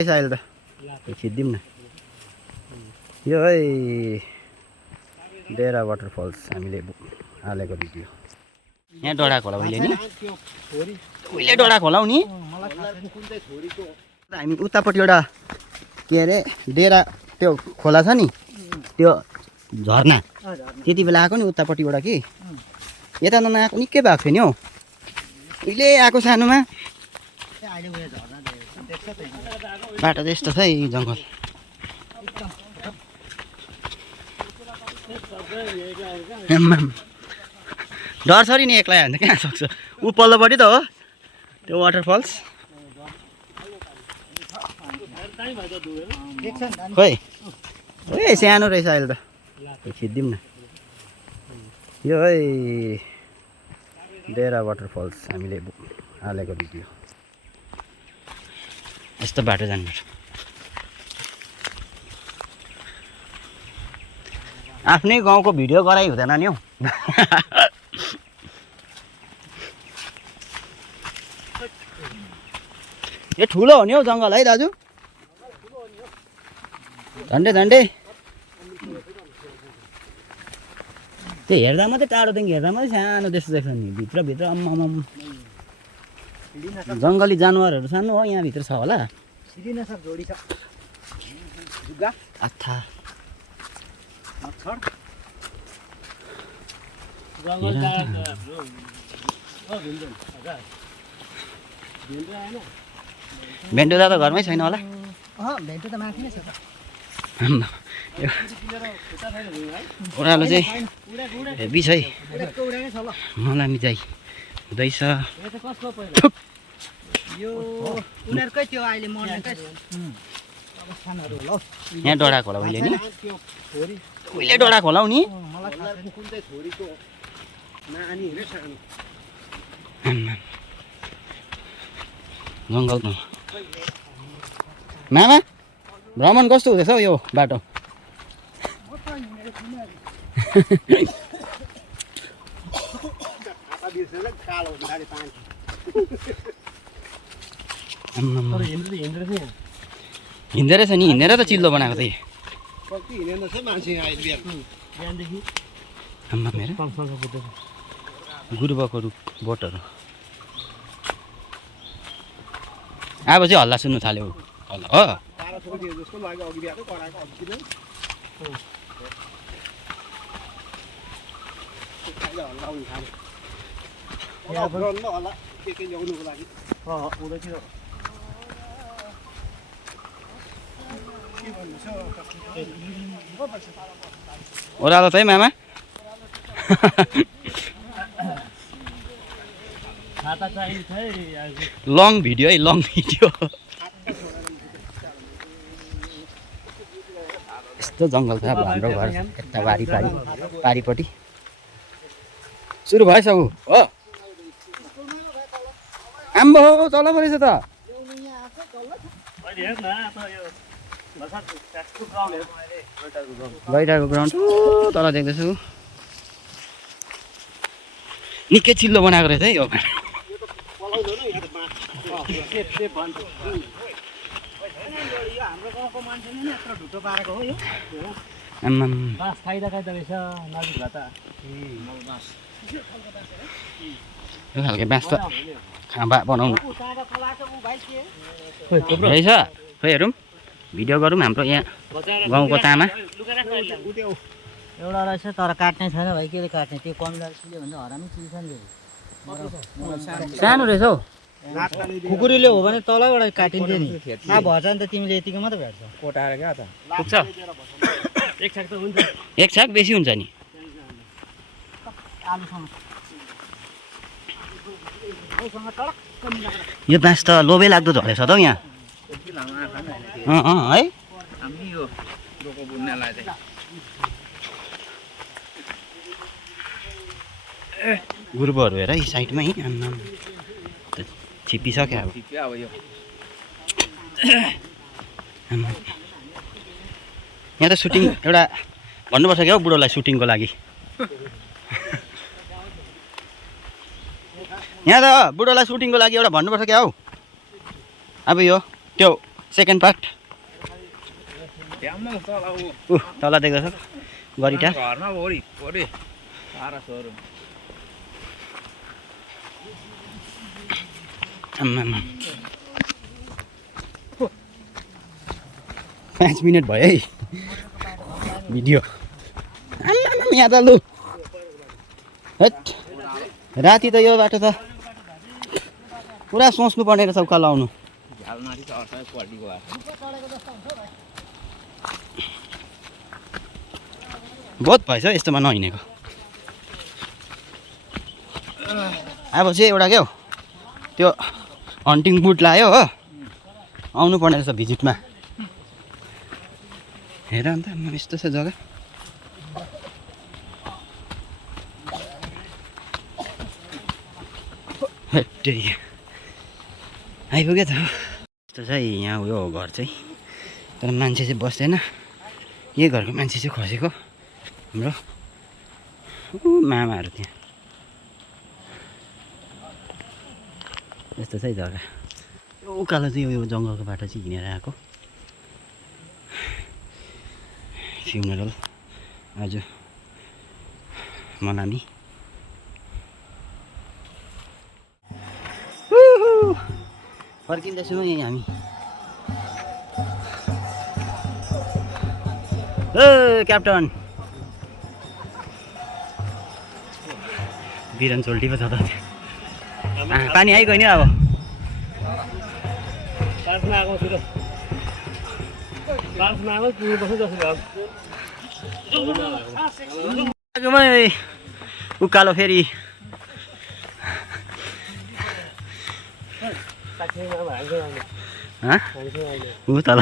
अहिले त खिचिदिउँ न यो है डेरा वाटरफल्स हामीले हालेको भिडियो यहाँ डडा खोला उहिले नि उहिले डडा खोला नि हामी उतापट्टि एउटा के अरे डेरा त्यो खोला छ नि त्यो झरना त्यति बेला आएको नि उतापट्टिबाट कि यता नआएको निकै भएको थियो नि हौ उहिले आएको सानोमा बाटो चाहिँ यस्तो छ है जङ्गल डरसरी नि एक्लै हाल्नु कहाँ सक्छ ऊ पल्लोपट्टि त हो त्यो वाटरफल्स खोइ ए सानो रहेछ अहिले त खिचिदिउँ न यो है डेरा वाटरफल्स हामीले हालेको भिडियो यस्तो बाटो जानुपर्छ आफ्नै गाउँको भिडियो गराइ हुँदैन नि हौ यो ठुलो हो नि हौ जङ्गल है दाजु झन्डै झन्डै त्यो हेर्दा मात्रै टाढोदेखि हेर्दा मात्रै सानो त्यस्तो देख्छ नि भित्रभित्र अम्म जङ्गली जनावरहरू सानो हो यहाँभित्र छ होला आथा भेन्टु दादा घरमै छैन होला भेन्टु त माथि नै छ ओह्रालो चाहिँ हेभी छ है मलाई नि जाइ हुँदैछ यहाँ डडा खोला उहिले नि उहिले डडा खोला नि जङ्गलमा मामा भ्रमण कस्तो हुँदैछ हौ यो बाटो हिँड्दै रहेछ नि हिँडेर त चिल्लो बनाएको त मेरो गुरुबाको बोटहरू अब चाहिँ हल्ला सुन्नु थाल्यो हल्ला हो ओह्रालो त है मामा लङ भिडियो है लङ भिडियो यस्तो जङ्गल छ अब हाम्रो घर यता पारिपट्टि सुरु भएछ ऊ हो आम्बो तल पो रहेछ त गैडाको ग्राउन्ड तल देख्दैछु निकै चिल्लो बनाएको रहेछ है यो यो खालको बाँस त खाँबा बनाउनु रहेछ खोइ हेरौँ भिडियो गरौँ हाम्रो यहाँ गाउँको तामा एउटा रहेछ तर काट्ने छैन भाइ के काट्ने त्यो कमिला चिल्यो भने हरामी चिल्छ नि सानो रहेछ हौ खुकुरीले हो भने तलैबाट काटिन्छ नि भएछ नि त तिमीले यतिको मात्रै भेट्छौ कोटाएर क्या त पुग्छ एक छाक बेसी हुन्छ नि यो बाँस त लोभै लाग्दो झरेछ त हौ यहाँ है गुरुबहरू हेर यी साइडमा है छिपिसक्यो अब यहाँ त सुटिङ एउटा भन्नुपर्छ क्या हौ बुढोलाई सुटिङको लागि यहाँ त बुढोलाई सुटिङको लागि एउटा भन्नुपर्छ क्या हौ अब यो त्यो सेकेन्ड पार्ट तल देख्दैछ गरिटा आम्मामा 5 मिनट भयो है भिडियो आम्मामा यहाँ त लु हैट राति त यो बाटो त पुरा सोच्नु पर्ने रहेछ उकालो आउनु बहुत भएछ यस्तोमा नहिँडेको अब चाहिँ एउटा क्या हो त्यो हन्टिङ बुट लायो हो आउनु पर्ने रहेछ भिजिटमा हेर अन्त यस्तो छ जग्गा हेट्टै आइपुग्यो त यस्तो छ यहाँ उयो हो घर चाहिँ तर मान्छे चाहिँ बस्दैन यही घरको मान्छे चाहिँ खसेको हाम्रो मामाहरू त्यहाँ यस्तो छ है जग्गा उकालो चाहिँ यो जङ्गलको बाटो चाहिँ हिँडेर आएको फ्युनरल आज मनामी फर्किँदैछौँ यहीँ हामी ओ क्याप्टन बिरन चोल्टी पो छ त पानी आइगयो नि अब उकालो फेरि ऊ तल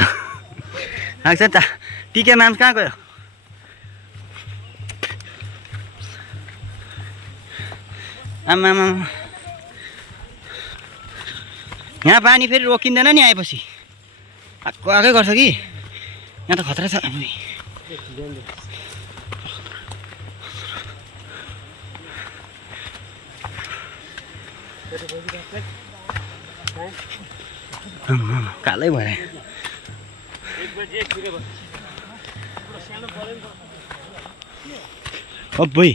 आएको छ त टिके माम कहाँ गयो आमामा यहाँ पानी फेरि रोकिँदैन नि आएपछि आएको आएकै गर्छ कि यहाँ त खतरा छ कालै भयो अब्बुई